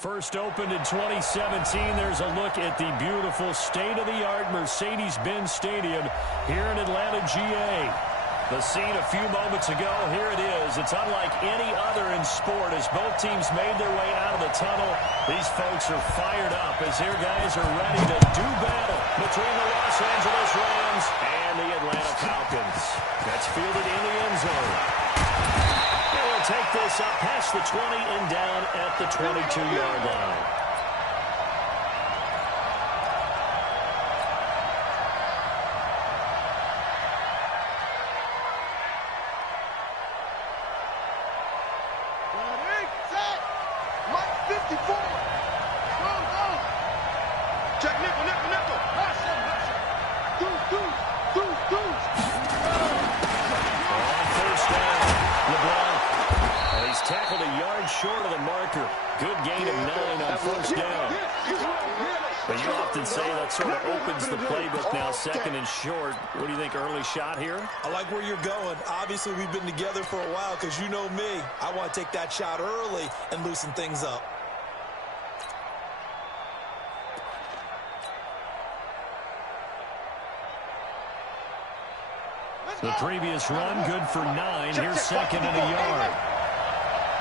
First opened in 2017. There's a look at the beautiful state-of-the-art Mercedes-Benz Stadium here in Atlanta, GA. The scene a few moments ago, here it is. It's unlike any other in sport as both teams made their way out of the tunnel. These folks are fired up as their guys are ready to do battle between the Los Angeles Rams and the Atlanta Falcons. That's fielded in the end zone. Take this up past the 20 and down at the 22-yard line. Mike 54. Go. Check nickel. Deuce. On first down, LeBron. He's tackled a yard short of the marker. Good gain of 9 on first down. But you often say that sort of opens the playbook now, second and short. What do you think, early shot here? I like where you're going. Obviously, we've been together for a while because you know me. I want to take that shot early and loosen things up. The previous run, good for 9. Here's second and a yard.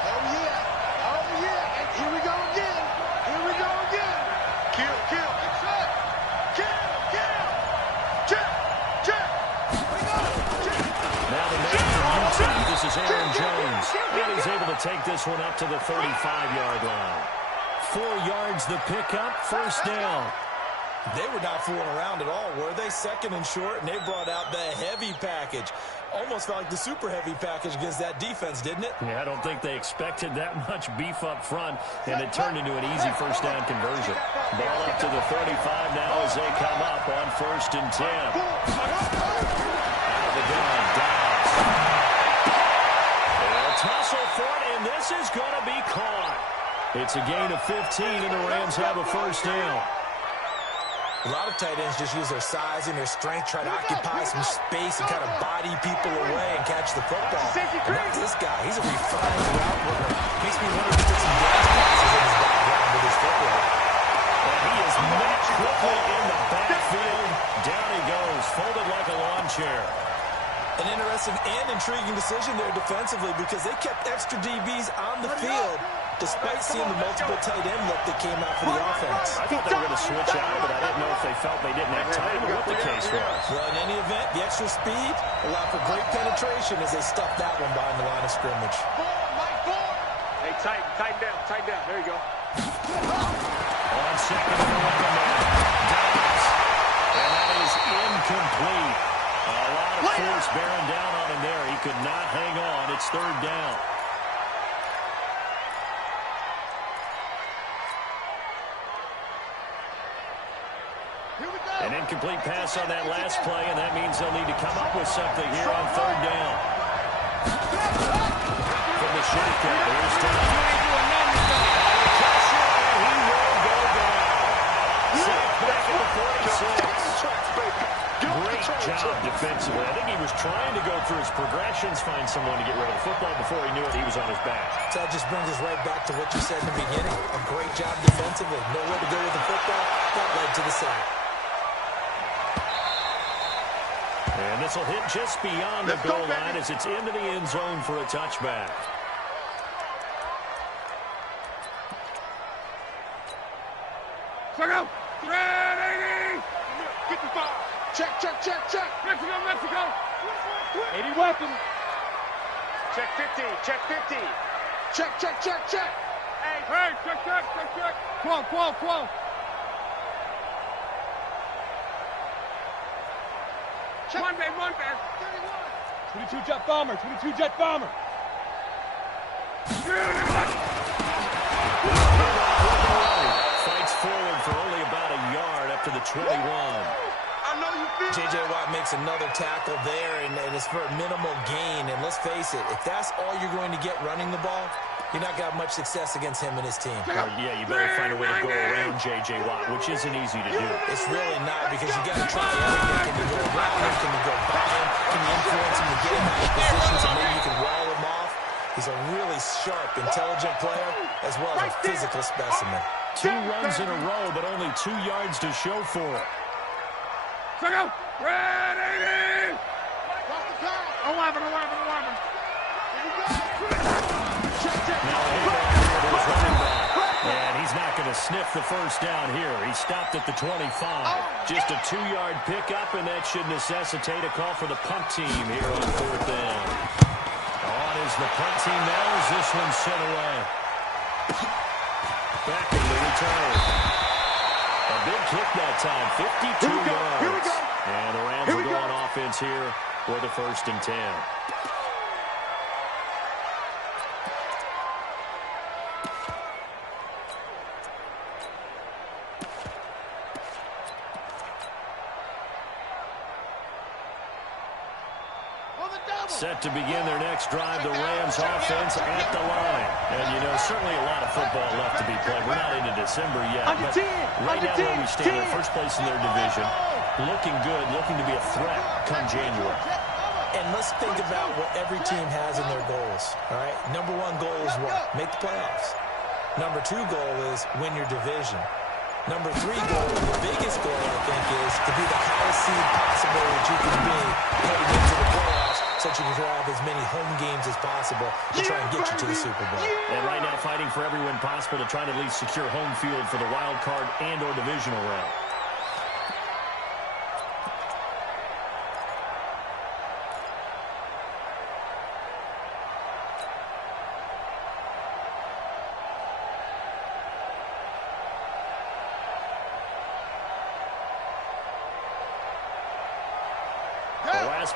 Oh, yeah. And here we go again. Kill. Check. Now the man from Utah, this is Aaron Jones. And he's able to take this one up to the 35-yard line. 4 yards the pickup, first down. They were not fooling around at all, were they? Second and short, and they brought out the heavy package. Almost felt like the super heavy package against that defense, didn't it? Yeah, I don't think they expected that much beef up front, and it turned into an easy first down conversion. Ball up to the 35 now as they come up on first and 10. Out of the gun, Downs. They'll tussle for it, and this is going to be caught. It's a gain of 15, and the Rams have a first down. A lot of tight ends just use their size and their strength, try to occupy some space and kind of body people away and catch the football. But not this guy. He's a refined route runner. Makes me wonder if he took some dance classes in his background with his football. And he is met quickly in the backfield. Down he goes, folded like a lawn chair. An interesting and intriguing decision there defensively because they kept extra DBs on the field despite seeing the multiple tight end look that came out for the offense. I thought they were going to switch out, but I didn't know if they felt they didn't have time or what the case was. Well, in any event, the extra speed allowed for great penetration as they stuffed that one behind the line of scrimmage. Hey, tighten down. There you go. On second and 11 now. Downs. And that is incomplete. A lot of force bearing down on him there. He could not hang on. It's third down. An incomplete pass on that last play, and that means they'll need to come up with something here on third down. From the shotgun, here's Downs. He will go down. Sacked back at the 46. Great job defensively. I think he was trying to go through his progressions, find someone to get rid of the football. Before he knew it, he was on his back. So that just brings us right back to what you said in the beginning. A great job defensively. Nowhere to go with the football. That led to the sack. And this will hit just beyond the goal line as it's into the end zone for a touchback. Check out. Ready. 55. Check. Mexico. 80 weapon. Check 50. Check. Hey, check. 12. Monday. 22 jet bomber. Fights forward for only about a yard up to the 21. J.J. Watt makes another tackle there, and it's for a minimal gain. And let's face it, if that's all you're going to get running the ball, you're not going to have much success against him and his team. Yeah, you better find a way to go around J.J. Watt, which isn't easy to do. It's really not, because you got to try everything. Can you go around him? Can you go by him? Can you influence him to get him out of position so maybe you can wall him off? He's a really sharp, intelligent player, as well as a physical specimen. 2 runs in a row, but only 2 yards to show for it. Ready! 11. And he's not going to sniff the first down here. He stopped at the 25. Just a 2-yard pickup, and that should necessitate a call for the punt team here on 4th down. On is the punt team now as this one's sent away. Back in the return. A big kick that time, 52 yards. Here we go. And the Rams will go on offense here for the 1st and 10. Set to begin their next drive, the Rams offense at the line. And, you know, certainly a lot of football left to be played. We're not into December yet, but right now where we stand, in first place in their division, looking good, looking to be a threat come January. And let's think about what every team has in their goals, all right? Number 1 goal is what? Make the playoffs. Number 2 goal is win your division. Number 3 goal, the biggest goal, I think, is to be the highest seed possible that you can be heading into the playoffs, so that you can have as many home games as possible to try and get you to the Super Bowl. And right now fighting for every win possible to try to at least secure home field for the wild card and or divisional round.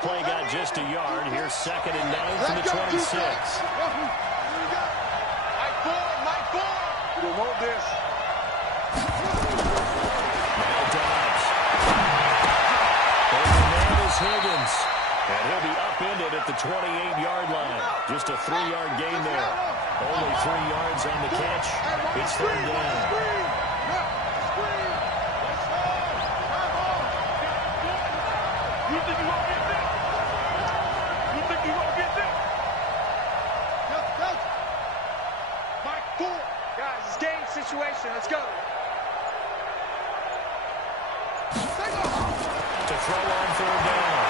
Play got just a yard. Here's 2nd and 9 from the 26. Mike Ford. We'll hold this. Now Dobbs. And the man is Higgins. And he'll be upended at the 28-yard line. Just a 3-yard gain there. Only 3 yards on the catch. It's 3rd down. You think you won't get this? Mike Ford. Guys, it's game situation. Let's go. To throw on 3rd down.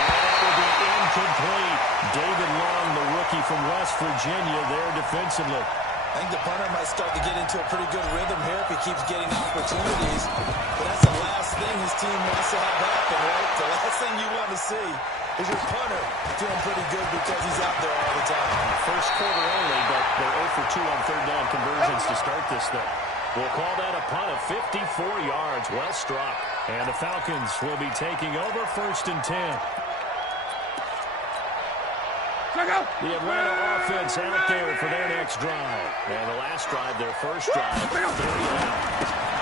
And that will be incomplete. David Long, the rookie from West Virginia, there defensively. I think the punter might start to get into a pretty good rhythm here if he keeps getting opportunities. But that's the last thing his team wants to have happen, right? The last thing you want to see is your punter doing pretty good because he's out there all the time. First quarter only, but they're 0 for 2 on 3rd down conversions to start this thing. We'll call that a punt of 54 yards. Well struck. And the Falcons will be taking over 1st and 10. The Atlanta offense out there for their next drive. And the last drive, their first drive, 30 out.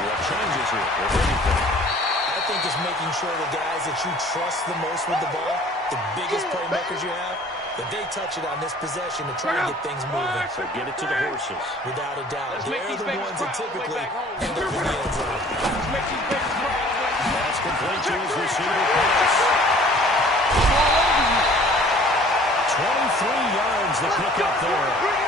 What changes here, if anything? I think it's making sure the guys that you trust the most with the ball, the biggest playmakers you have, that they touch it on this possession to try and get things moving. So get it to the horses. Without a doubt. They're the ones that typically end up in the end zone. That's complete to his receiver pass. 23 yards the pickup there.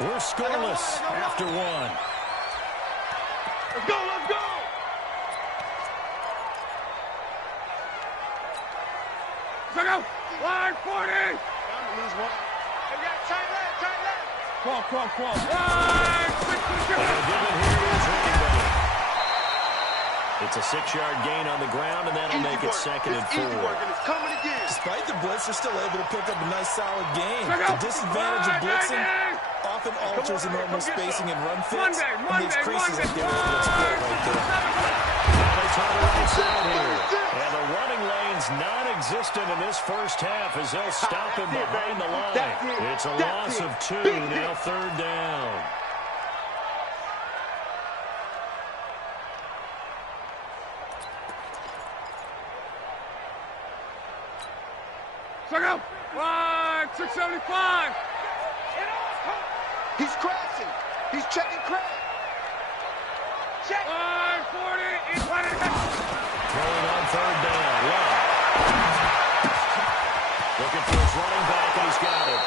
We're scoreless after 1. Let's go, let's go! Let's go! Line 40! Lose one. They got tight left. Cross. Line 62! It's a 6-yard gain on the ground, and that'll make it 2nd and 4. Despite the blitz, they're still able to pick up a nice, solid gain. The disadvantage of blitzing often alters the normal spacing and run fits and leaves creases that they're able to exploit right there. Now they try to right side here. And the running lane's non-existent in this first half as they'll stop him behind the line. It's a loss of 2, now 3rd down. Check out. Line 675. He's crashing. He's checking crash. Check. Line 40. He's running. Throwing on third down. Love. Looking for his running back, and he's got it.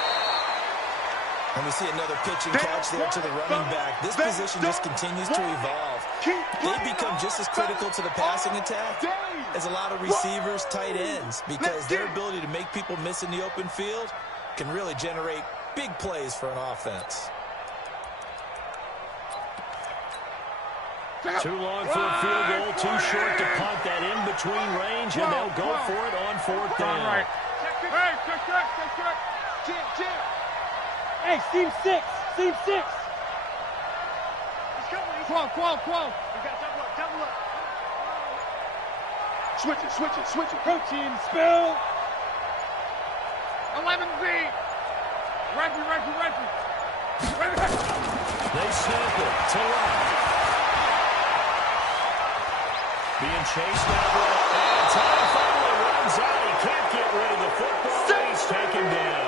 And we see another pitch and catch there to the running back. This position just continues to evolve. They become just as critical to the passing attack as a lot of receivers, tight ends, because their ability to make people miss in the open field can really generate big plays for an offense. Too long for a field goal, too short to punt that in between range, and they'll go for it on fourth down. Hey, check. Jim. Hey, seam 6. Seam 6. He's coming. 12. We got double up. Switch it. Protein spill. 11Z. Reggie. They snap it to left. Being chased out and time finally runs out. He can't get rid of the football. He's taken down.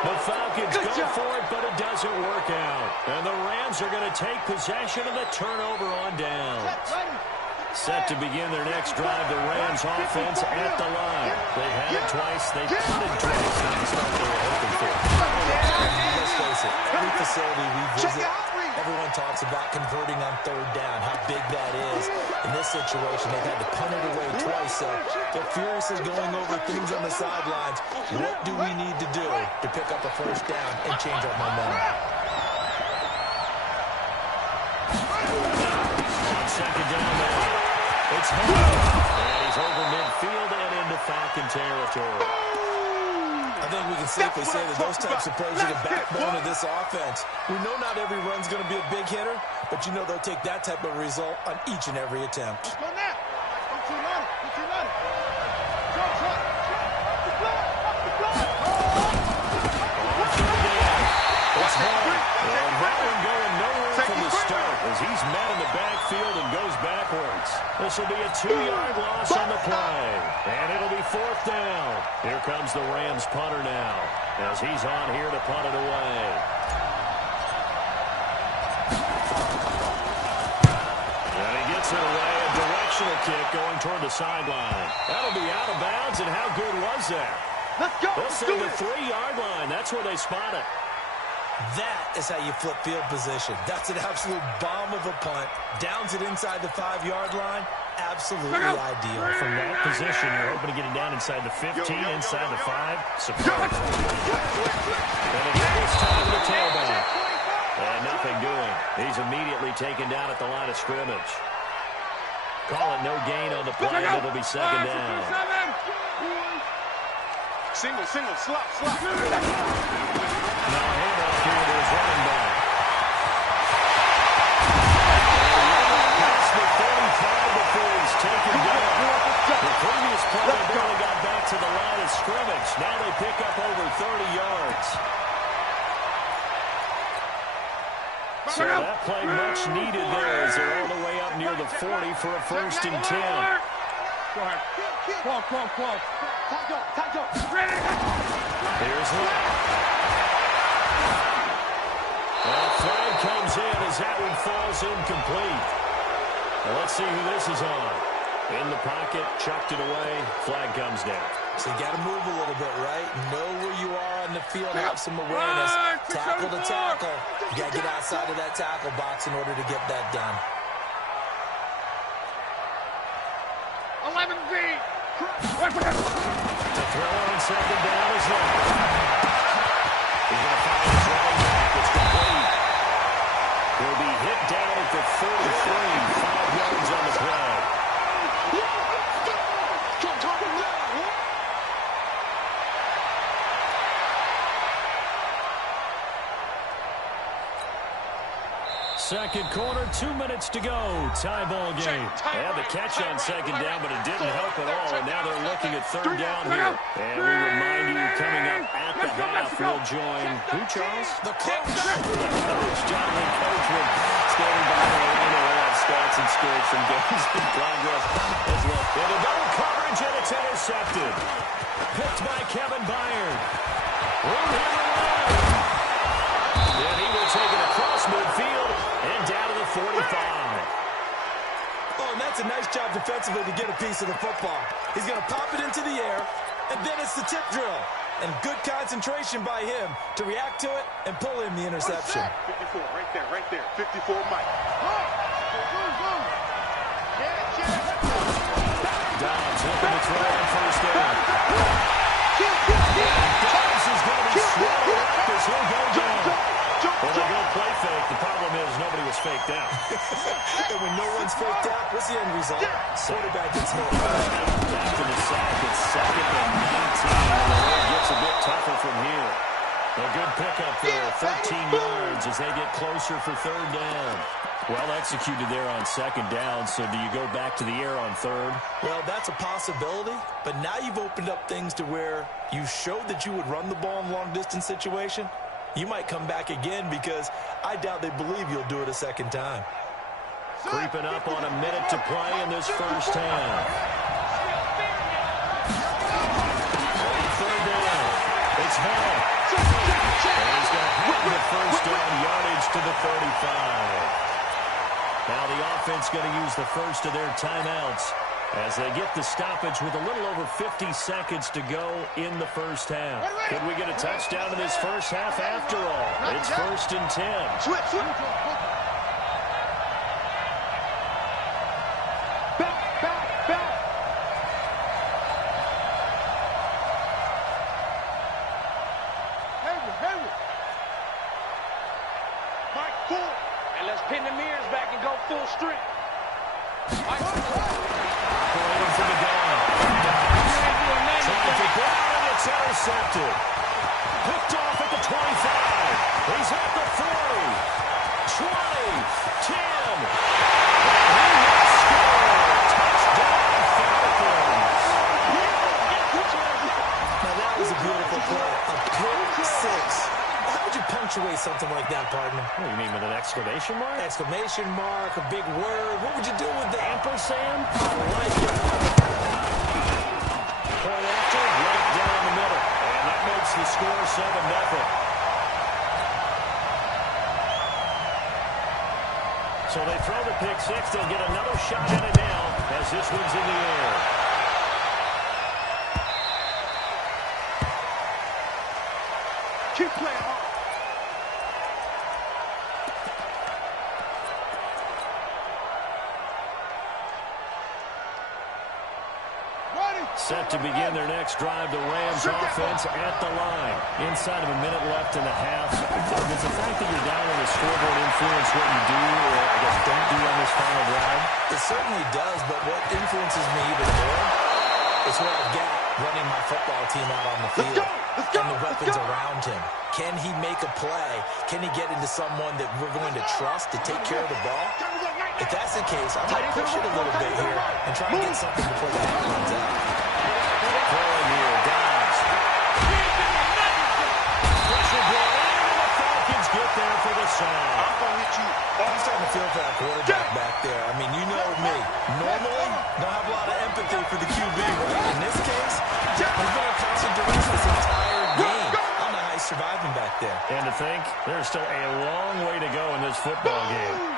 The Falcons go for it, but it doesn't work out. And the Rams are going to take possession of the turnover on down. Set to begin their next drive, the Rams offense at the line. They had it twice. They punted twice. Not the start they were hoping for. Let's face it, every facility we visit, everyone talks about converting on third down, how big that is. In this situation, they've had to punt it away twice, so they're furiously going over things on the sidelines. What do we need to do to pick up a first down and change our momentum? On second down now, it's Hall. And he's over midfield and into Falcon territory. I think we can safely say that those types of plays are the backbone of this offense. We know not every run's going to be a big hitter, but you know they'll take that type of result on each and every attempt. Go now. Put your running. It's Hall. And that one going nowhere from the start as he's met in the backfield and goes backwards. This will be a 2-yard loss on the play. And it'll be fourth down. Here comes the Rams punter now as he's on here to punt it away. And he gets it away. A directional kick going toward the sideline. That'll be out of bounds, and how good was that? Let's go. They'll say the 3-yard line. That's where they spot it. That is how you flip field position. That's an absolute bomb of a punt. Downs it inside the 5-yard line. Absolutely ideal. From that position, you're hoping to get it down inside the 15, inside the 5. Superb. And again, this time to the tailback. And nothing doing. He's immediately taken down at the line of scrimmage. Call it no gain on the play. It'll be second down. Single, slop. Now handoff here to his running back. Past the 35 before he's taken down. The previous play, they barely got back to the line of scrimmage. Now they pick up over 30 yards. So that play much needed there as they're all the way up near the 40 for a 1st and 10. Go ahead. Call. Here's Love. Well, flag comes in as that one falls incomplete. Well, let's see who this is on. In the pocket, chucked it away, flag comes down. So you got to move a little bit, right? Know where you are on the field, have some awareness. Tackle to tackle. You got to get outside of that tackle box in order to get that done. 11Z. To throw on second down is Love. He's going to find his running back. It's complete. He'll be hit down at the 43, 5 yards on the play. Second quarter, 2 minutes to go. Tie ball game. They had the catch on second down, but it didn't help at all. And now they're looking at third down here. And we remind you, coming up at the half, we'll join who, Charles? The coach. The coach, John Lee Coachman, standing by the line. We'll have stats and scores from game amazing progress as well. Into double coverage, and it's intercepted. Picked by Kevin Byard. Room here to run. And he will take it across midfield and down to the 45. Oh, and that's a nice job defensively to get a piece of the football. He's going to pop it into the air, and then it's the tip drill. And good concentration by him to react to it and pull in the interception. 54, right there. 54, Mike. Dobbs looking to throw on first down. Dobbs is going to be swallowed up as he'll go down. Well, they go play fake. The problem is nobody was faked out. And when no one's faked out, what's the end result? Quarterback gets hit. After the sack, it's 2nd and 19. The road gets a bit tougher from here. A good pickup there, 13 yards as they get closer for 3rd down. Well executed there on 2nd down, so do you go back to the air on 3rd? Well, that's a possibility, but now you've opened up things to where you showed that you would run the ball in long-distance situation. You might come back again because I doubt they believe you'll do it a 2nd time. Creeping up on a minute to play in this first half. On 3rd down, it's Hall. And he's got the first down yardage to the 35. Now the offense going to use the first of their timeouts as they get the stoppage with a little over 50 seconds to go in the first half. Could we get a touchdown in this first half after all? It's 1st and 10. Switch. Back. Henry. Mike, full. And let's pin the mirrors back and go full strength. Operating for the gun. Trying to Brown, and it's intercepted. Picked off at the 25. He's at the 40. 20. 10. And he has scored. Touchdown, Falcons. Now that was a beautiful play. A pick 6. How would you punctuate something like that, partner? What do you mean, with an exclamation mark? Exclamation mark, a big word. What would you do with that? Ampersand? I like it. Point after, right down the middle. And that makes the score 7-0. So they throw the pick 6. They'll get another shot at it now as this one's in the air. Keep playing hard. Set to begin their next drive, the Rams offense at the line. Inside of a minute left in the half. Does the fact that you're down on the scoreboard influence what you do, or I guess don't do on this final drive? It certainly does, but what influences me even more is what I've got running my football team out on the field and the weapons around him. Can he make a play? Can he get into someone that we're going to trust to take care of the ball? If that's the case, I'm going to push it a little bit here and try and get something before the half runs out. Throwing here, Dobbs. Pressure brought in, and the Falcons get there for the sack. I'm going to hit you. I'm starting to feel for that quarterback back there. I mean, you know me. Normally, don't have a lot of empathy for the QB, right? In this case, he's been on constant duress this entire game. I don't know how he's surviving back there. And to think, there's still a long way to go in this football game.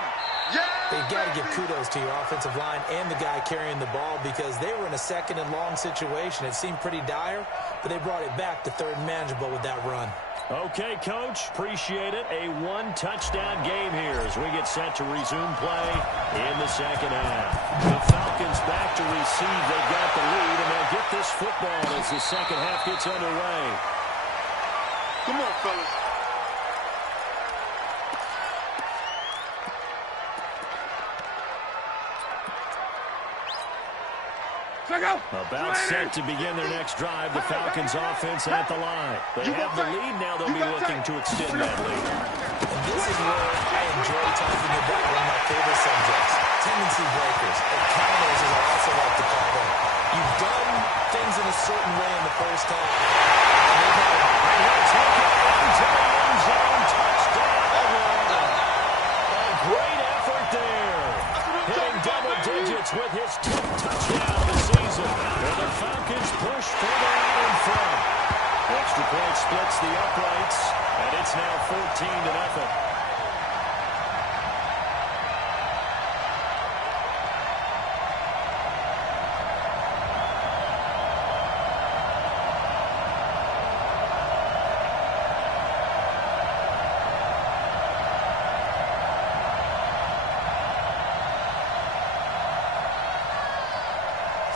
They've got to give kudos to your offensive line and the guy carrying the ball because they were in a 2nd and long situation. It seemed pretty dire, but they brought it back to 3rd and manageable with that run. Okay, Coach. Appreciate it. A 1-touchdown game here as we get set to resume play in the 2nd half. The Falcons back to receive. They've got the lead, and they'll get this football as the 2nd half gets underway. Come on, fellas. About set to begin their next drive. The Falcons offense at the line. They have the lead. Now they'll be looking to extend that lead. And this is where I enjoy talking about one of my favorite subjects, tendency breakers, or counters as I also like to call them. You've done things in a certain way in the first half. And they've had Take it into the end zone. Touchdown. A great effort there. Hitting double digits. with his 10th touchdown of the season. And the Falcons push further out in front. Extra point splits the uprights, and it's now 14-0.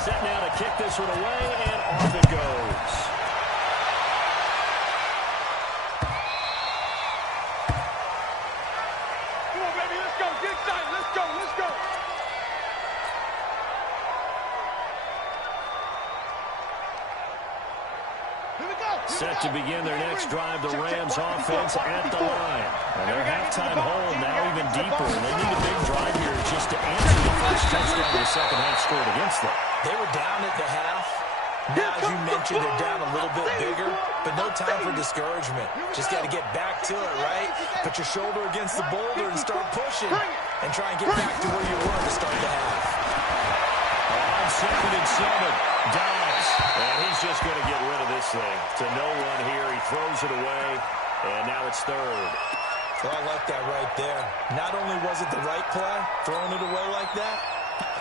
Set now to kick this one away, and off it goes. Come on, baby, let's go. Get excited. Let's go. Let's go. Here we go. Set to begin their next drive, the Rams offense at the line. And their halftime hole now even deeper, and they need a big drive here just to answer the first touchdown the second half scored against them. They were down at the half. Now, as you mentioned, they're down a little bit bigger, but no time for discouragement. Just got to get back to it, right? Put your shoulder against the boulder and start pushing, and try and get back to where you were to start the half. On 2nd and 7, dives, and he's just going to get rid of this thing. To no one here, he throws it away, and now it's 3rd. Well, I like that right there. Not only was it the right play, throwing it away like that,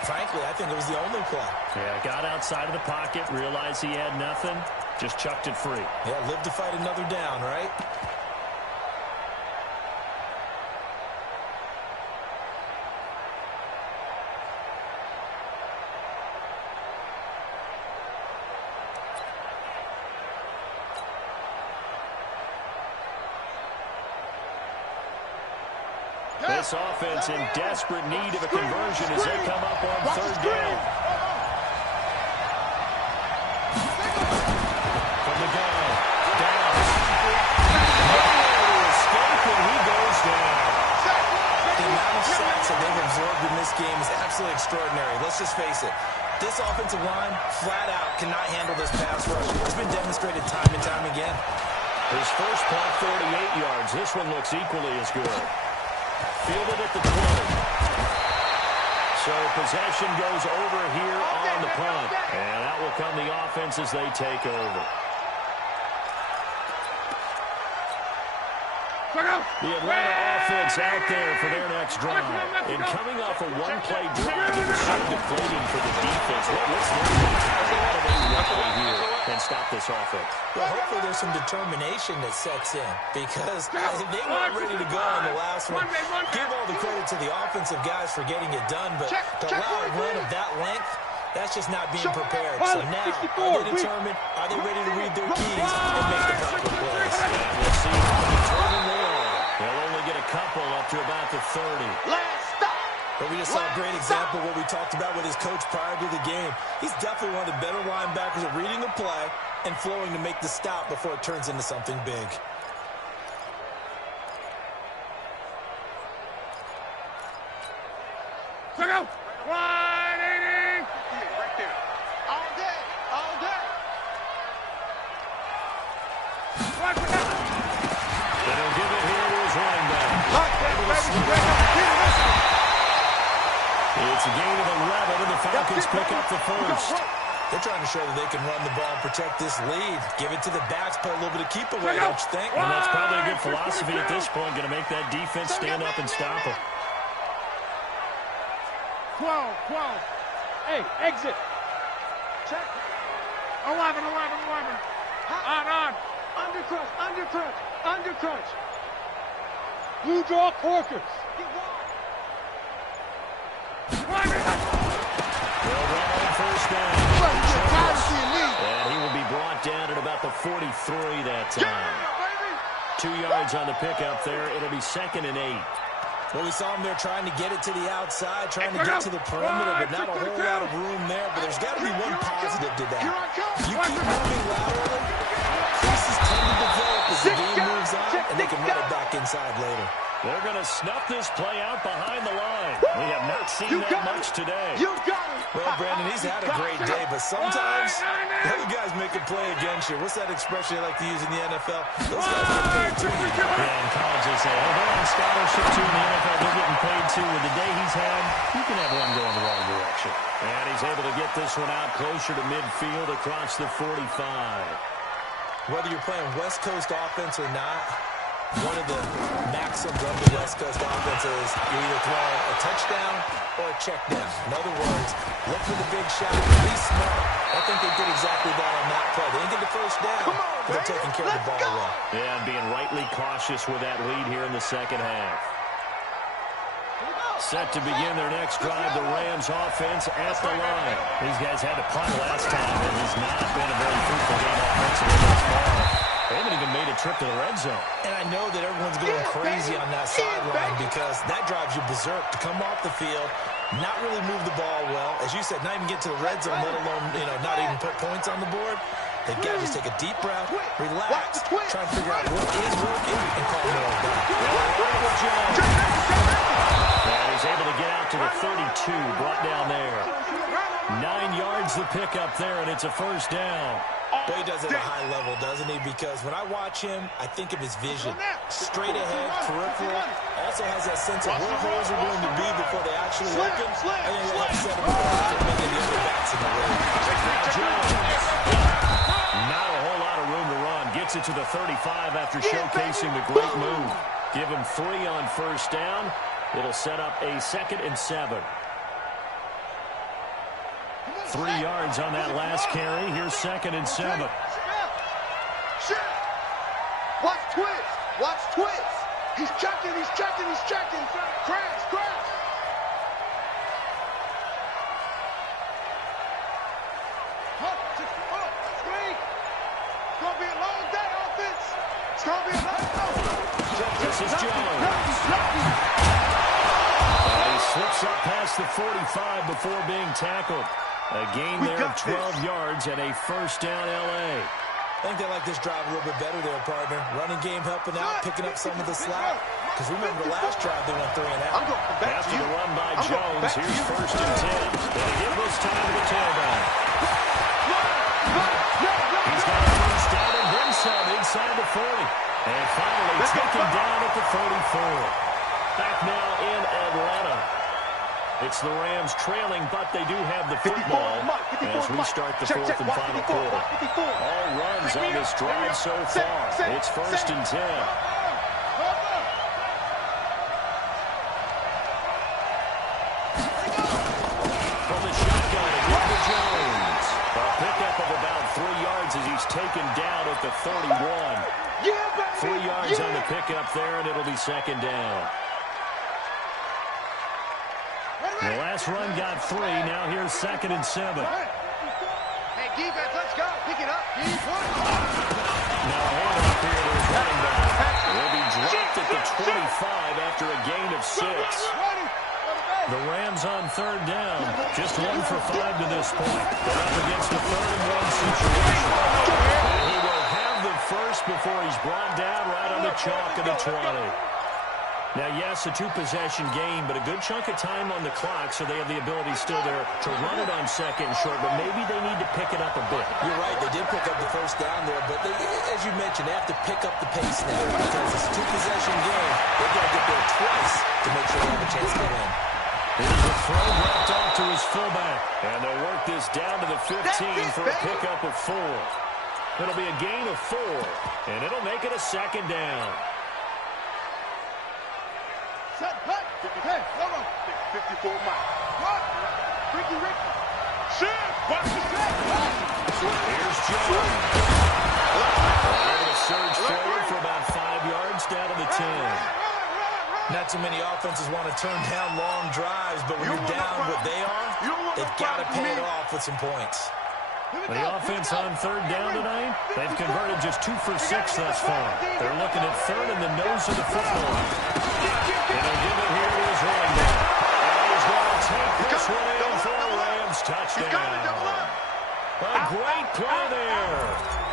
frankly, I think it was the only play. Yeah, got outside of the pocket, realized he had nothing, just chucked it free. Yeah, live to fight another down, right? This offense in desperate need of a conversion as they come up on 3rd down. From the gun, down. Escape, and he goes down. The amount of sacks that they've absorbed in this game is absolutely extraordinary. Let's just face it. This offensive line, flat out, cannot handle this pass rush. It's been demonstrated time and time again. His first punt, 48 yards. This one looks equally as good. Fielded at the 20. So possession goes over here on the punt. And that will come the offense as they take over. The Atlanta offense out there for their next drive. And coming off a one-play drive, it was so deflating for the defense. What's their here and stop this offense? Well, hopefully there's some determination that sets in, because they weren't ready to go on the last one. Give all the credit to the offensive guys for getting it done, but to allow a run of that length, that's just not being prepared. So now, are they determined? Are they ready to read their keys and make the proper plays? And we'll see how determined they are. They'll only get a couple up to about the 30. But we just saw a great example of what we talked about with his coach prior to the game. He's definitely one of the better linebackers at reading the play and flowing to make the stop before it turns into something big. Check out. 180. Right there. All day. All day. Watch it out. They don't give it here to his running back. It's a gain of 11, and the Falcons pick up the first. They're trying to show that they can run the ball and protect this lead. Give it to the backs, play a little bit of keep away, don't you think? And that's probably a good philosophy at this point, going to make that defense stand up and stop them. 12. Hey, exit. Check. 11. On. Undercrunch. Blue draw corkers. They'll run on first down. And he will be brought down at about the 43 that time. 2 yards on the pickup there. It'll be 2nd and 8. Well, we saw him there trying to get it to the outside, trying to get to the perimeter, but not a whole lot of room there. But there's got to be one positive to that. You keep moving laterally, creases tend to develop as the game moves on, and they can run it back inside later. They're going to snuff this play out behind the line. We have not seen that much today. Well, Brandon, he's had a great day, but sometimes the other guys make a play against you. What's that expression they like to use in the NFL? Those guys get paid too. Yeah, in college they say, oh, they're on scholarship too. In the NFL, they're getting paid too. With the day he's had, you can have one going the wrong direction. he's able to get this one out closer to midfield across the 45. Whether you're playing West Coast offense or not, one of the maxims of the West Coast offense is you're either throwing a touchdown or a check down. In other words, look for the big shot, be smart. I think they did exactly that on that play. They didn't get the first down, but they're taking care of the ball well. Yeah, and being rightly cautious with that lead here in the second half. Set to begin their next drive, the Rams offense at the line. These guys had to punt last time, and it has not been a very fruitful game offensively thus far. They haven't even made a trip to the red zone. And I know that everyone's going crazy on that sideline because that drives you berserk to come off the field, not really move the ball well. As you said, not even get to the red zone, let alone, not even put points on the board. They've got to just take a deep breath, relax, try and figure out what is working, and call more of that. And he's able to get out to the 32, brought down there. 9 yards the pickup there, and it's a first down. But he does it at a high level, doesn't he? Because when I watch him, I think of his vision. Straight ahead, peripheral. Also has that sense of where holes are going to be before they actually open. And then he'll have 7 yards for many of the other backs in the league. Not a whole lot of room to run. Gets it to the 35 after showcasing the great move. Give him 3 on first down. It'll set up a 2nd and 7. 3 yards on that last carry. Here's 2nd and 7. Watch twist. Watch twist. He's checking. He's checking. He's checking. Crash. Crash. Screen. It's going to be a long day, offense. It's going to be a long day. This is Jones. He slips up past the 45 before being tackled. A gain there of 12 yards and a first down L.A. I think they like this drive a little bit better there, partner. Running game helping out, picking up some of the slack. Because remember the last drive they went 3 and out. After the run by Jones, here's 1st and 10. They give this time to the tailback. He's got a first down and then some inside the 40. And finally taken down at the 34. Back now in Atlanta. It's the Rams trailing, but they do have the football as we start the 4th and final quarter. All runs on this drive so far. It's 1st and 10. From the shotgun, again to Jones. A pickup of about 3 yards as he's taken down at the 31. 3 yards on the pickup there, and it'll be 2nd down. The last run got 3. Now here's 2nd and 7. Hey, defense, let's go. Pick it up. Now a handoff here to his running back. Will be dropped at the 25 after a gain of 6. The Rams on 3rd down. Just 1 for 5 to this point. They're up against a 3rd and 1 situation. And he will have the first before he's brought down right on the chalk of the 20. Now, yes, a 2-possession game, but a good chunk of time on the clock, so they have the ability still there to run it on 2nd and short, but maybe they need to pick it up a bit. You're right. They did pick up the first down there, but they, as you mentioned, they have to pick up the pace now because it's a 2-possession game. They've got to get there twice to make sure they have a chance to win. Here's a throw dropped off to his fullback, and they'll work this down to the 15 for a pickup of 4. It'll be a gain of 4, and it'll make it a 2nd down. Set, cut. Hey, come on. 54 miles. What? Ricky. Shit. Watch the set. Here's Jones. Able to surge forward for about 5 yards down to the 10. Not too many offenses want to turn down long drives, but when you're down what they are, they've got to pay it off with some points. The offense on 3rd down tonight, they've converted just 2 for 6 thus far. They're looking at 3rd in the nose of the football. And they'll give it here to his running back. And he's going to take this one in for a Rams touchdown. A great play there.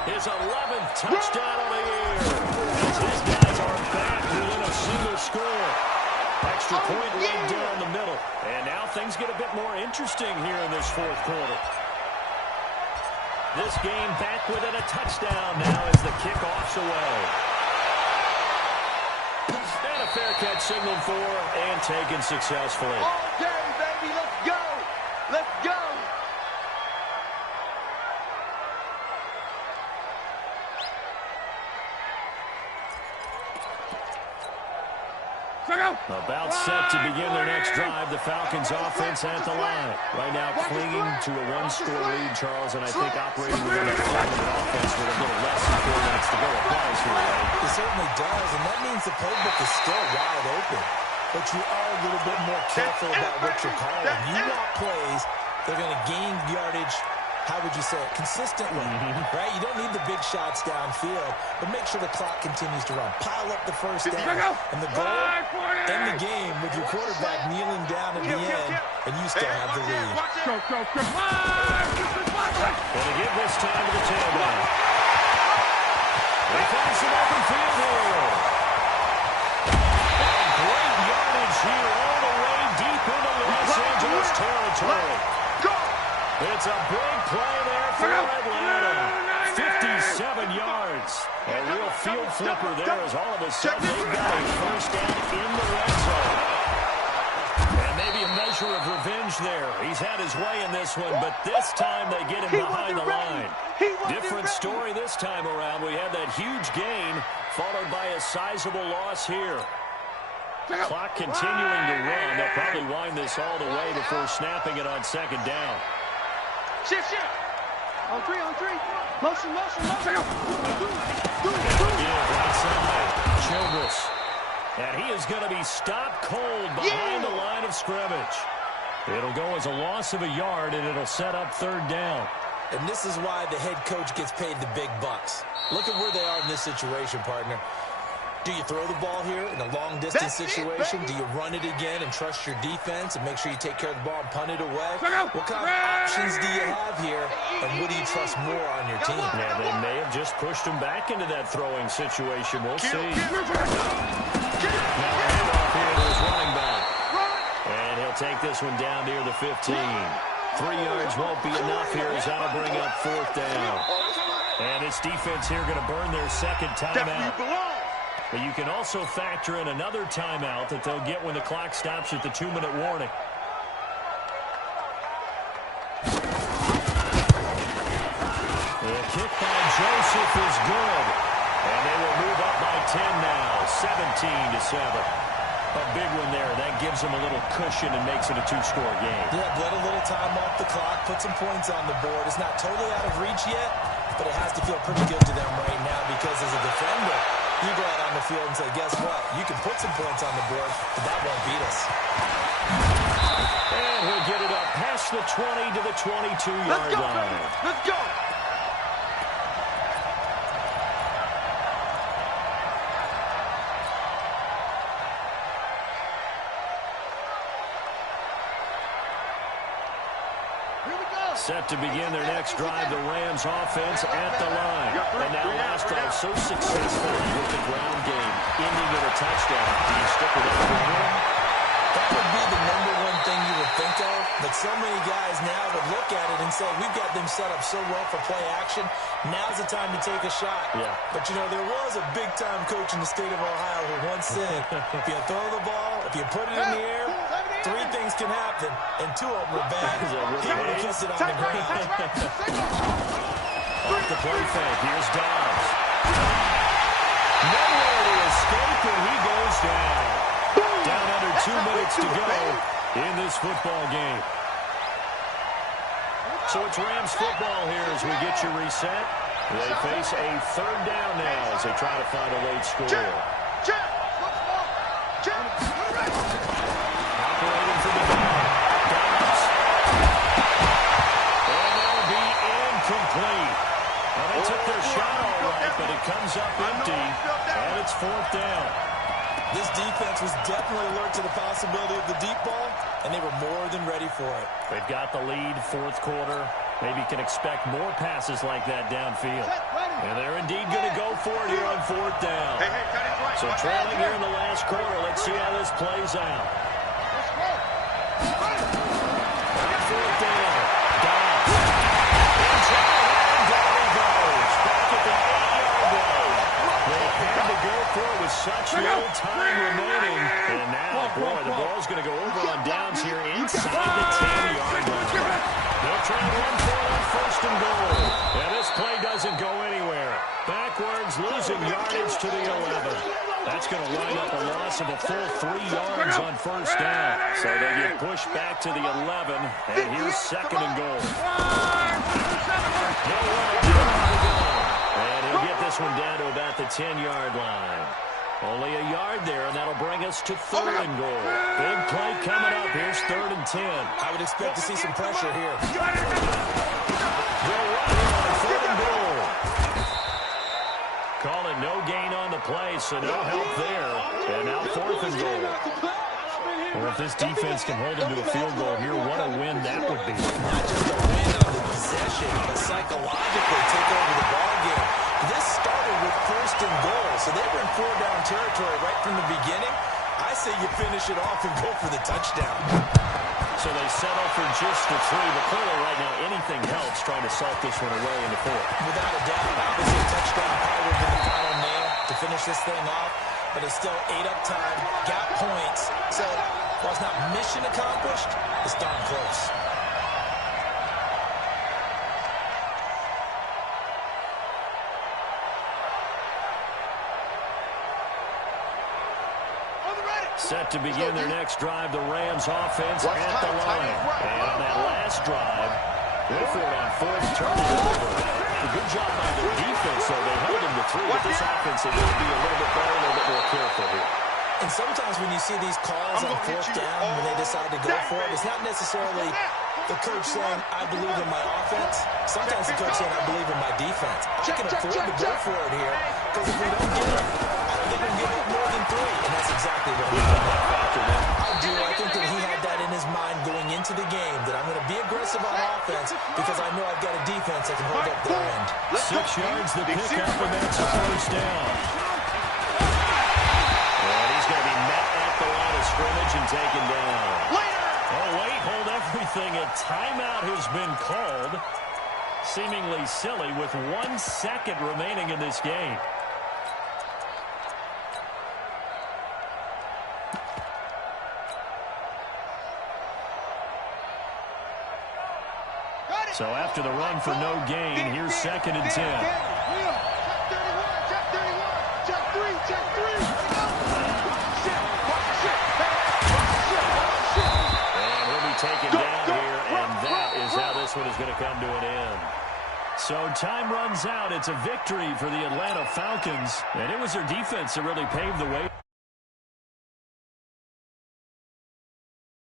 His 11th touchdown of the year. As his guys are back within a single score. Extra point right down the middle. And now things get a bit more interesting here in this 4th quarter. This game back within a touchdown now as the kickoff's away. And a fair catch signaled for and taken successfully. Okay, baby, let's go. Let's go. About set to begin their next drive. The Falcons offense at the line. Right now clinging to a one-score lead, Charles, and I think operating within that offense with a little less than 4 minutes to go applies here, right? It certainly does, and that means the playbook is still wide open. But you are a little bit more careful about what you're calling. You want plays that are going to gain yardage, how would you say it, consistently, right? You don't need the big shots downfield, but make sure the clock continues to run. Pile up the first down, and the goal, end the game with your quarterback kneeling down at the end, and you still have the lead. Going to give this time to the tailback. They find some open field here. And great yardage here all the way deep into Los Angeles territory. It's a big play there for Atlanta. 57 yards. A real field flipper there as all of a sudden they've got a first down in the red zone. And maybe a measure of revenge there. He's had his way in this one, but this time they get him behind the line. Different story this time around. We had that huge gain followed by a sizable loss here. Clock continuing to run. They'll probably wind this all the way before snapping it on second down. Shift. On three. Motion. Right side. Childress. And he is going to be stopped cold behind the line of scrimmage. It'll go as a loss of a yard, and it'll set up third down. And this is why the head coach gets paid the big bucks. Look at where they are in this situation, partner. Do you throw the ball here in a long-distance situation? Do you run it again and trust your defense and make sure you take care of the ball and punt it away? What kind of options do you have here, and what do you trust more on your team? Yeah, they may have just pushed him back into that throwing situation. We'll see. Now a handoff here to his running back. And he'll take this one down near the 15. 3 yards won't be enough here as that'll bring up fourth down. And this defense here going to burn their second timeout. But you can also factor in another timeout that they'll get when the clock stops at the 2-minute warning. The kick by Joseph is good. And they will move up by 10 now, 17-7. A big one there. That gives them a little cushion and makes it a 2-score game. Yeah, let a little time off the clock, put some points on the board. It's not totally out of reach yet, but it has to feel pretty good to them right now because as a defender, you go out on the field and say, guess what? You can put some points on the board, but that won't beat us. And he'll get it up past the 20 to the 22-yard line. Let's go. Set to begin their next drive, the Rams offense at the line. And now last drive so successful with the ground game, ending with a touchdown. Do you stick with that formula? That would be the number one thing you would think of, but so many guys now would look at it and say, we've got them set up so well for play action, now's the time to take a shot. Yeah. But, you know, there was a big-time coach in the state of Ohio who once said, if you throw the ball, if you put it in the air, 3 things can happen, and 2 of them are bad. He would have kissed it on the ground. Off the play fake, here's Dobbs. Nowhere to escape, and he goes down. Down under 2 minutes to go in this football game. So it's Rams football here as we get you reset. They face a third down now as they try to find a late score. Operating for the ball. Dobbs. And that'll be incomplete. Well, they took their shot all right, but it comes up empty, and it's fourth down. This defense was definitely alert to the possibility of the deep ball, and they were more than ready for it. They've got the lead, fourth quarter. Maybe can expect more passes like that downfield. And they're indeed going to go for it here on fourth down. So trailing here in the last quarter. Let's see how this plays out. On fourth down. Dobbs. And down he goes. Back at the 8-yard line. They had to go for it with such little time remaining. And now, boy, the ball's going to go over on downs here inside the 10-yard line. They'll try and run for it on first and goal. And this play doesn't go anywhere. Backwards, losing yardage to the 11. That's going to wind up a loss of a full 3 yards on first down. So they get pushed back to the 11, and here's second and goal. And he'll get this one down to about the 10-yard line. Only a yard there, and that'll bring us to third and goal. Big play coming up. Here's third and 10. I would expect to see some pressure here. They'll run it on third and goal. Call it no gain on the play, so no help there. And now fourth and goal. Well, if this defense can hold them to a field goal here, what a win that would be. Not just a win on the possession, but psychologically take over the ball game. This started with first and goal, so they were in 4-down territory right from the beginning. I say you finish it off and go for the touchdown. So they settle for just the 3, but clearly right now anything helps trying to salt this one away in the fourth. Without a doubt, obviously a touchdown probably would have been the final nail to finish this thing off, but it's still 8 up time, got points. So while it's not mission accomplished, it's darn close. Set to begin their next drive, the Rams offense at the line. And on that last drive, go for it on fourth, turn it over. A good job by the defense, though. They held them to 3, but this offense, they need to be a little bit better, a little bit more careful here. And sometimes when you see these calls on fourth down, when they decide to go for it, it's not necessarily the coach saying, I believe in my offense. Sometimes the coach saying, I believe in my defense. I can afford to go for it here, because if we don't get it, I don't think we can give up more than 3. And that's exactly what he's done that factor there. I think that he had that in his mind going into the game, that I'm going to be aggressive on offense because I know I've got a defense that can hold up their end. 6 yards the pick up, and that's a first down. And he's going to be met at the line of scrimmage and taken down. Oh, wait, hold everything. A timeout has been called. Seemingly silly with 1 second remaining in this game. So after the run for no gain, here's second and 10. Check 31, check 31, check 3, check 3. And he'll be taken down here, and that is how this one is going to come to an end. So time runs out. It's a victory for the Atlanta Falcons, and it was their defense that really paved the way.